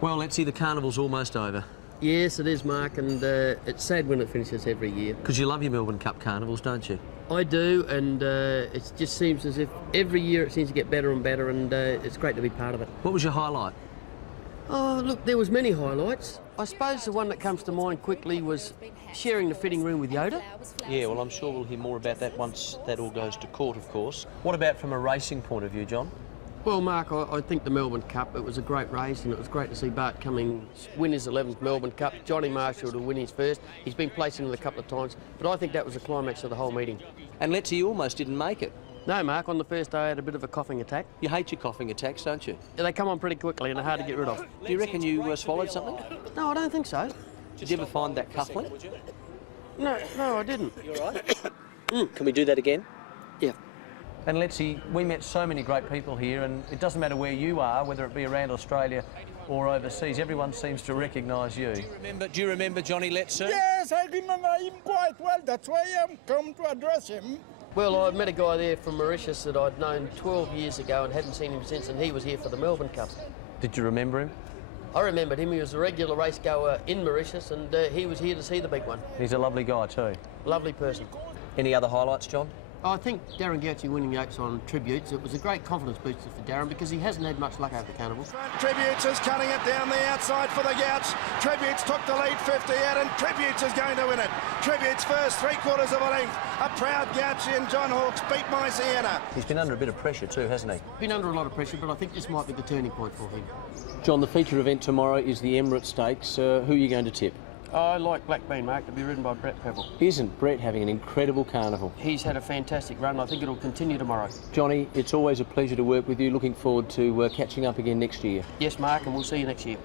Well, let's see, the carnival's almost over. Yes, it is, Mark, and it's sad when it finishes every year. Because you love your Melbourne Cup carnivals, don't you? I do, and it just seems as if every year it seems to get better and better, and it's great to be part of it. What was your highlight? Oh, look, there was many highlights. I suppose the one that comes to mind quickly was sharing the fitting room with Yoda. Yeah, well, I'm sure we'll hear more about that once that all goes to court, of course. What about from a racing point of view, John? Well, Mark, I think the Melbourne Cup, it was a great race, and it was great to see Bart Cummings win his 11th Melbourne Cup, Johnny Marshall to win his first. He's been placing it a couple of times, but I think that was the climax of the whole meeting. And Letts, you almost didn't make it. No, Mark, on the first day I had a bit of a coughing attack. You hate your coughing attacks, don't you? They come on pretty quickly and they're hard to get rid of. Do you reckon you swallowed something? No, I don't think so. Did you ever find that cufflink? No, I didn't. You all right? Can we do that again? Yeah. And Lettsy, we met so many great people here, and it doesn't matter where you are, whether it be around Australia or overseas, everyone seems to recognise you. Do you remember Johnny Letts, sir? Yes, I remember him quite well. That's why I'm come to address him. Well, I met a guy there from Mauritius that I'd known 12 years ago and hadn't seen him since, and he was here for the Melbourne Cup. Did you remember him? I remembered him. He was a regular race goer in Mauritius, and he was here to see the big one. He's a lovely guy too. Lovely person. Any other highlights, John? I think Darren Gauci winning the Oaks on Tributes, it was a great confidence booster for Darren because he hasn't had much luck over the carnival. Tributes is cutting it down the outside for the Gouch. Tributes took the lead 50 out, and Tributes is going to win it. Tributes first, 3/4 of a length. A proud Gauci and John Hawkes beat My Sienna. He's been under a bit of pressure too, hasn't he? Been under a lot of pressure, but I think this might be the turning point for him. John, the feature event tomorrow is the Emirates Stakes. Who are you going to tip? I like Black Bean, Mark, to be ridden by Brett Pebble. Isn't Brett having an incredible carnival? He's had a fantastic run. I think it'll continue tomorrow. Johnny, it's always a pleasure to work with you. Looking forward to catching up again next year. Yes, Mark, and we'll see you next year.